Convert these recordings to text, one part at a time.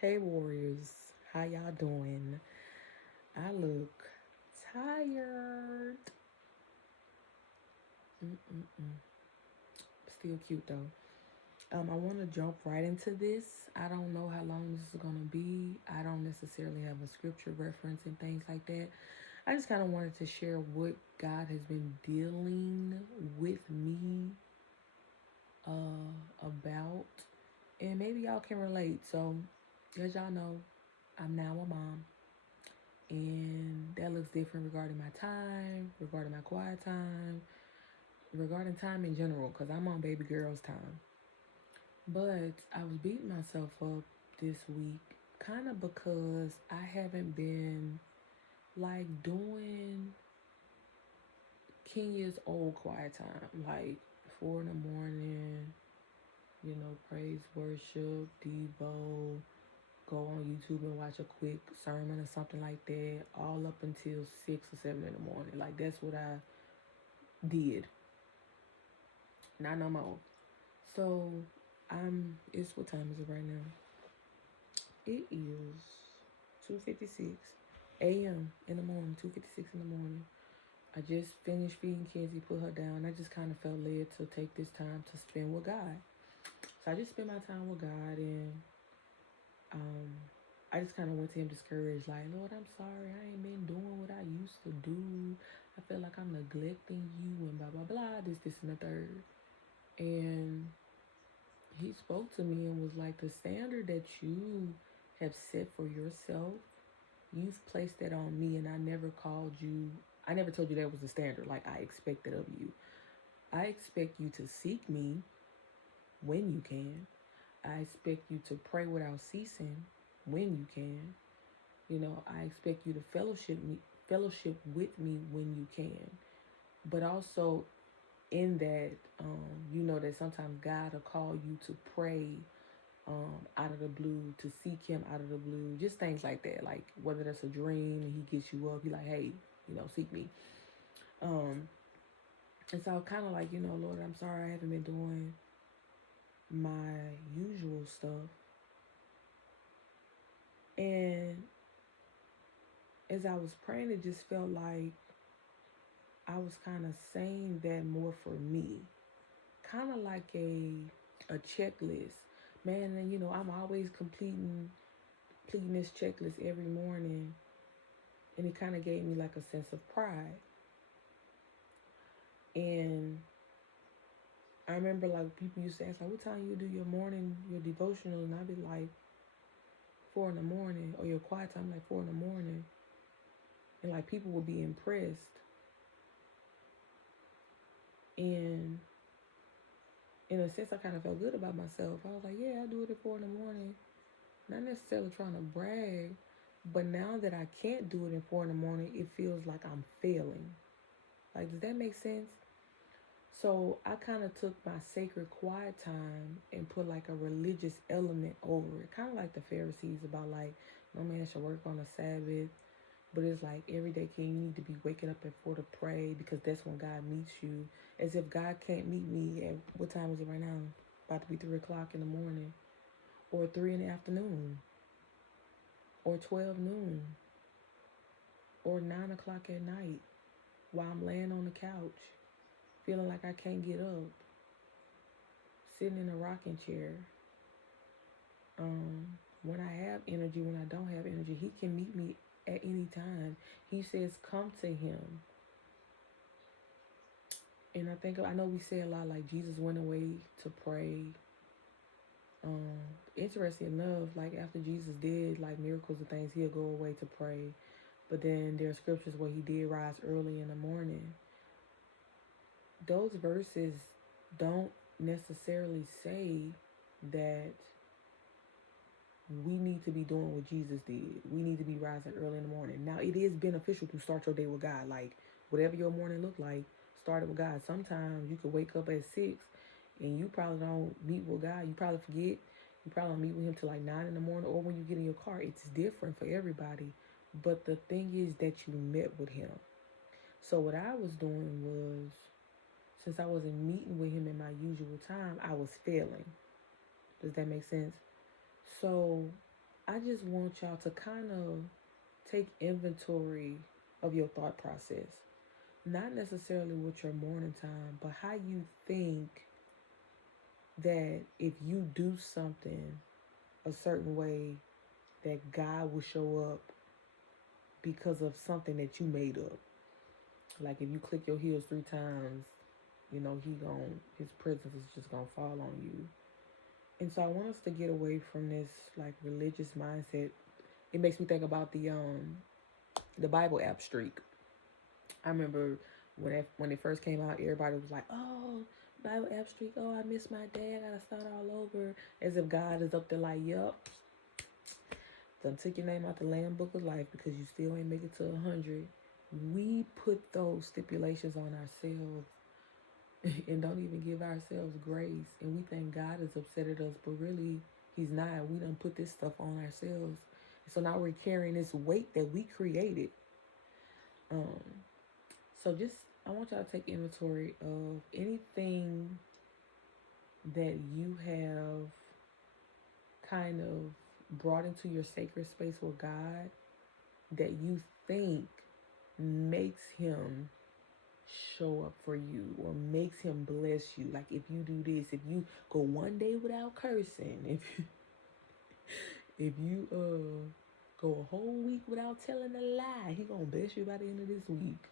Hey Warriors, how y'all doing? I look tired. Mm-mm-mm. Still cute though. I want to jump right into this. I don't know how long this is gonna be. I don't necessarily have a scripture reference and things like that. I just kind of wanted to share what God has been dealing with me about, and maybe y'all can relate. So, as y'all know, I'm now a mom. And that looks different regarding my time, regarding my quiet time, regarding time in general, because I'm on baby girl's time. But I was beating myself up this week kind of because I haven't been like doing Kenya's old quiet time, like 4 in the morning, praise worship, Devo, go on YouTube and watch a quick sermon or something like that, all up until 6 or 7 in the morning. Like that's what I did. Not no more. So it's what time is it right now? It is 2:56 a.m. in the morning, 2:56 in the morning. I just finished feeding Kenzie, put her down. I just kind of felt led to take this time to spend with God. So I just spent my time with God, and um, I just kind of went to him discouraged, like, Lord, I'm sorry, I ain't been doing what I used to do. I feel like I'm neglecting you and blah, blah, blah, this, and the third. And he spoke to me and was like, the standard that you have set for yourself, you've placed that on me, and I never told you that was the standard, like I expected of you. I expect you to seek me when you can. I expect you to pray without ceasing when you can. I expect you to fellowship with me when you can. But also in that, that sometimes God will call you to pray out of the blue, to seek him out of the blue, just things like that. Like whether that's a dream and he gets you up, he like, hey, seek me. Um, and so kind of like, Lord, I'm sorry I haven't been doing my usual stuff. And as I was praying, it just felt like I was kind of saying that more for me, kind of like a checklist, man. And I'm always completing this checklist every morning, and it kind of gave me like a sense of pride. And I remember like people used to ask like, what time you do your devotional, and I'd be like 4 in the morning, or your quiet time like 4 in the morning, and like people would be impressed. And in a sense, I kind of felt good about myself. I was like, yeah, I do it at 4 in the morning, not necessarily trying to brag, but now that I can't do it at 4 in the morning, it feels like I'm failing. Like, does that make sense? So I kind of took my sacred quiet time and put like a religious element over it, kind of like the Pharisees about like no man should work on the Sabbath. But it's like every day, King, you need to be waking up at 4 to pray because that's when God meets you. As if God can't meet me at, what time is it right now? About to be 3 o'clock in the morning, or 3 in the afternoon, or 12 noon, or 9 o'clock at night while I'm laying on the couch, feeling like I can't get up, sitting in a rocking chair. When I have energy, when I don't have energy, he can meet me at any time. He says, come to him. And I know we say a lot like Jesus went away to pray. Interesting enough, like after Jesus did like miracles and things, he'll go away to pray. But then there are scriptures where he did rise early in the morning. Those verses don't necessarily say that we need to be doing what Jesus did. We need to be rising early in the morning. Now, it is beneficial to start your day with God. Like, whatever your morning look like, start it with God. Sometimes you could wake up at 6 and you probably don't meet with God. You probably forget. You probably don't meet with him till like 9 in the morning, or when you get in your car. It's different for everybody. But the thing is that you met with him. So what I was doing was, since I wasn't meeting with him in my usual time, I was failing. Does that make sense? So I just want y'all to kind of take inventory of your thought process. Not necessarily with your morning time, but how you think that if you do something a certain way, that God will show up because of something that you made up. Like if you click your heels 3 times, his presence is just gonna fall on you. And so I want us to get away from this like religious mindset. It makes me think about the Bible app streak. I remember when it first came out, everybody was like, "Oh, Bible app streak. Oh, I miss my dad. I gotta start all over." As if God is up there like, "Yup, done took your name out the Lamb Book of Life because you still ain't make it to 100." We put those stipulations on ourselves and don't even give ourselves grace. And we think God is upset at us, but really, He's not. We done put this stuff on ourselves. So now we're carrying this weight that we created. Um, so just, I want y'all to take inventory of anything that you have kind of brought into your sacred space with God that you think makes Him show up for you or makes Him bless you. Like if you do this, if you go one day without cursing, if you go a whole week without telling a lie, He gonna bless you by the end of this week.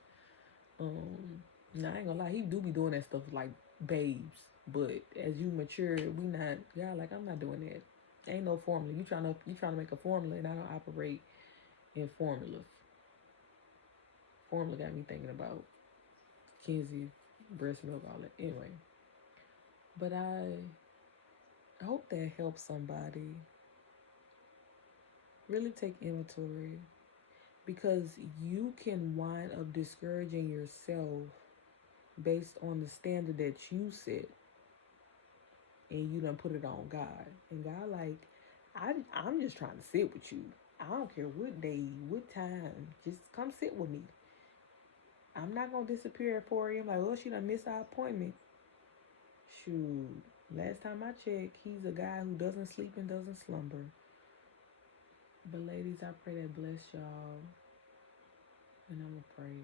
Now I ain't gonna lie, He do be doing that stuff like babes, but as you mature, we not. Yeah, like I'm not doing that. Ain't no formula. You trying to make a formula, and I don't operate in formulas. Formula got me thinking about Kenzie, breast milk, all that. Anyway, but I hope that helps somebody really take inventory, because you can wind up discouraging yourself based on the standard that you set, and you done put it on God. And God like, I'm just trying to sit with you. I don't care what day, what time. Just come sit with me. I'm not gonna disappear at 4 a.m. like, oh, she done missed our appointment. Shoot. Last time I checked, he's a guy who doesn't sleep and doesn't slumber. But ladies, I pray that bless y'all. And I'm gonna pray.